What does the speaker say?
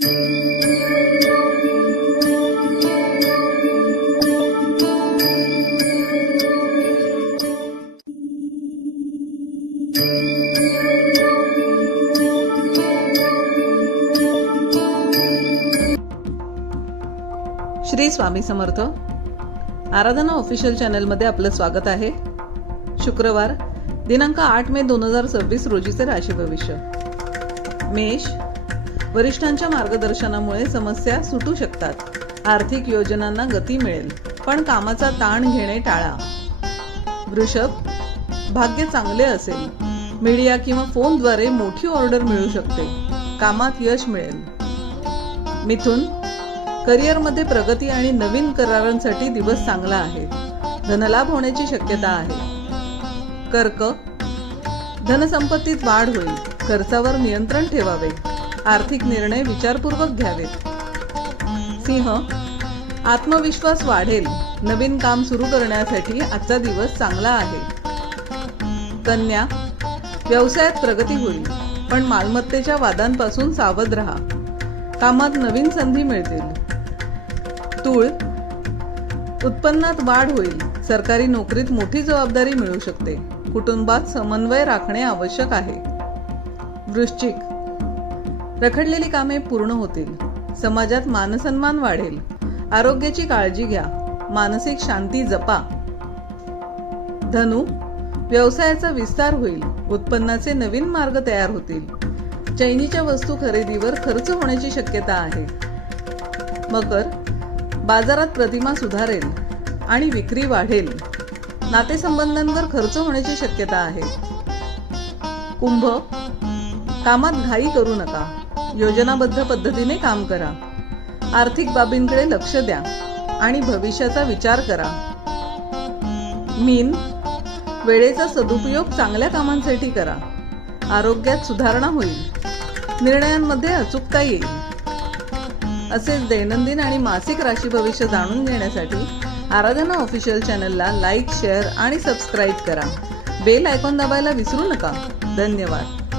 श्री स्वामी समर्थ. आराधना official चॅनलमध्ये आपलं स्वागत आहे. शुक्रवार दिनांक 8 मे 2026 रोजीचे राशी भविष्य. मेष, वरिष्ठांच्या मार्गदर्शनामुळे समस्या सुटू शकतात. आर्थिक योजनांना गती मिळेल, पण कामाचा ताण घेणे टाळा. वृषभ, भाग्य चांगले असेल. मीडिया किंवा फोनद्वारे मोठी ऑर्डर मिळू शकते. कामात यश मिळेल. मिथुन, करिअरमध्ये प्रगती आणि नवीन करारांसाठी दिवस चांगला आहे. धनलाभ होण्याची शक्यता आहे. कर्क, धनसंपत्तीत वाढ होईल. खर्चावर नियंत्रण ठेवावे. आर्थिक निर्णय विचारपूर्वक घ्यावेत. सिंह, आत्मविश्वास वाढेल. नवीन काम सुरू करण्यासाठी आजचा दिवस चांगला आहे. कन्या, व्यवसायात प्रगती होईल, पण मालमत्तेच्या वादांपासून सावध राहा. कामात नवीन संधी मिळतील. तूळ, उत्पन्नात वाढ होईल. सरकारी नोकरीत मोठी जबाबदारी मिळू शकते. कुटुंबात समन्वय राखणे आवश्यक आहे. वृश्चिक, रखडलेली कामे पूर्ण होतील. समाजात मानसन्मान वाढेल. आरोग्याची काळजी घ्या. मानसिक शांती जपा. धनु, व्यवसायाचा विस्तार होईल. उत्पन्नाचे नवीन मार्ग तयार होतील. चैनीच्या वस्तू खरेदीवर खर्च होण्याची शक्यता आहे. मकर, बाजारात प्रतिमा सुधारेल आणि विक्री वाढेल. नातेसंबंधांवर खर्च होण्याची शक्यता आहे. कुंभ, कामात घाई करू नका. योजनाबद्ध पद्धतीने काम करा. आर्थिक बाबींकडे लक्ष द्या आणि भविष्याचा विचार करा. मीन, वेळेचा सदुपयोग चांगल्या कामांसाठी करा. आरोग्यात सुधारणा होईल. निर्णयांमध्ये अचूकता येईल. असेच दैनंदिन आणि मासिक राशी भविष्य जाणून घेण्यासाठी आराधना ऑफिशियल चॅनलला लाईक, शेअर आणि सबस्क्राईब करा. बेल आयकॉन दाबायला विसरू नका. धन्यवाद.